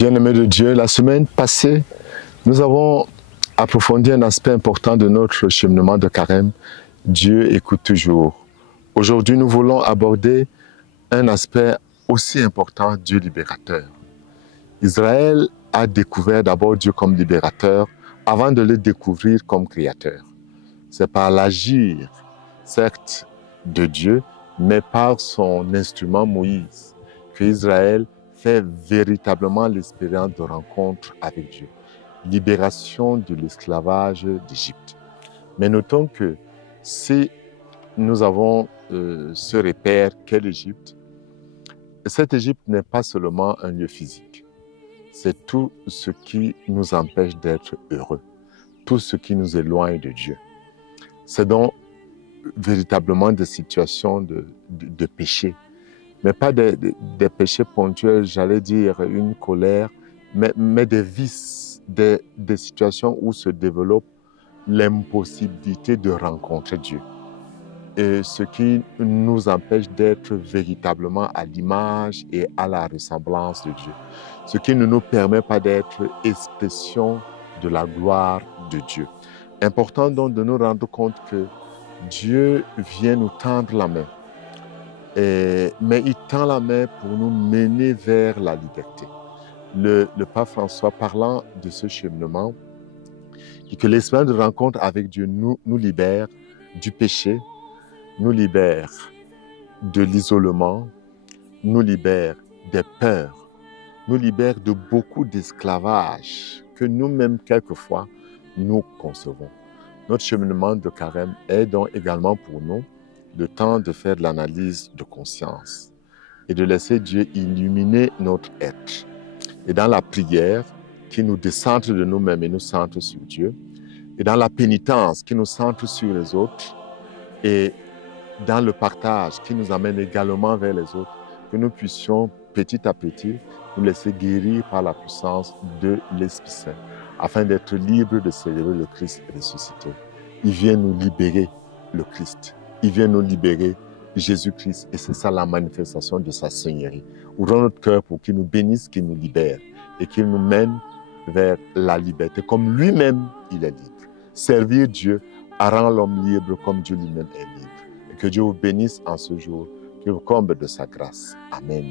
Bien-aimés de Dieu, la semaine passée, nous avons approfondi un aspect important de notre cheminement de carême. Dieu écoute toujours. Aujourd'hui, nous voulons aborder un aspect aussi important, Dieu libérateur. Israël a découvert d'abord Dieu comme libérateur avant de le découvrir comme créateur. C'est par l'agir, certes, de Dieu, mais par son instrument Moïse, que Israël fait véritablement l'expérience de rencontre avec Dieu. Libération de l'esclavage d'Égypte. Mais notons que si nous avons ce repère qu'est l'Égypte, cette Égypte n'est pas seulement un lieu physique. C'est tout ce qui nous empêche d'être heureux, tout ce qui nous éloigne de Dieu. C'est donc véritablement des situations de péché, mais pas des péchés ponctuels, j'allais dire une colère, mais des vices, des situations où se développe l'impossibilité de rencontrer Dieu. Et ce qui nous empêche d'être véritablement à l'image et à la ressemblance de Dieu. Ce qui ne nous permet pas d'être expression de la gloire de Dieu. Important donc de nous rendre compte que Dieu vient nous tendre la main. Mais il tend la main pour nous mener vers la liberté. Le pape François, parlant de ce cheminement, dit que l'expérience de rencontre avec Dieu nous libère du péché, nous libère de l'isolement, nous libère des peurs, nous libère de beaucoup d'esclavage que nous-mêmes, quelquefois, nous concevons. Notre cheminement de carême est donc également pour nous le temps de faire de l'analyse de conscience et de laisser Dieu illuminer notre être. Et dans la prière qui nous décentre de nous-mêmes et nous centre sur Dieu, et dans la pénitence qui nous centre sur les autres, et dans le partage qui nous amène également vers les autres, que nous puissions petit à petit nous laisser guérir par la puissance de l'Esprit Saint, afin d'être libres de célébrer le Christ ressuscité. Il vient nous libérer, le Christ. Il vient nous libérer, Jésus-Christ, et c'est ça la manifestation de sa Seigneurie. Ouvrons notre cœur pour qu'il nous bénisse, qu'il nous libère, et qu'il nous mène vers la liberté, comme lui-même, il est libre. Servir Dieu rend l'homme libre comme Dieu lui-même est libre. Et que Dieu vous bénisse en ce jour, qu'il vous comble de sa grâce. Amen.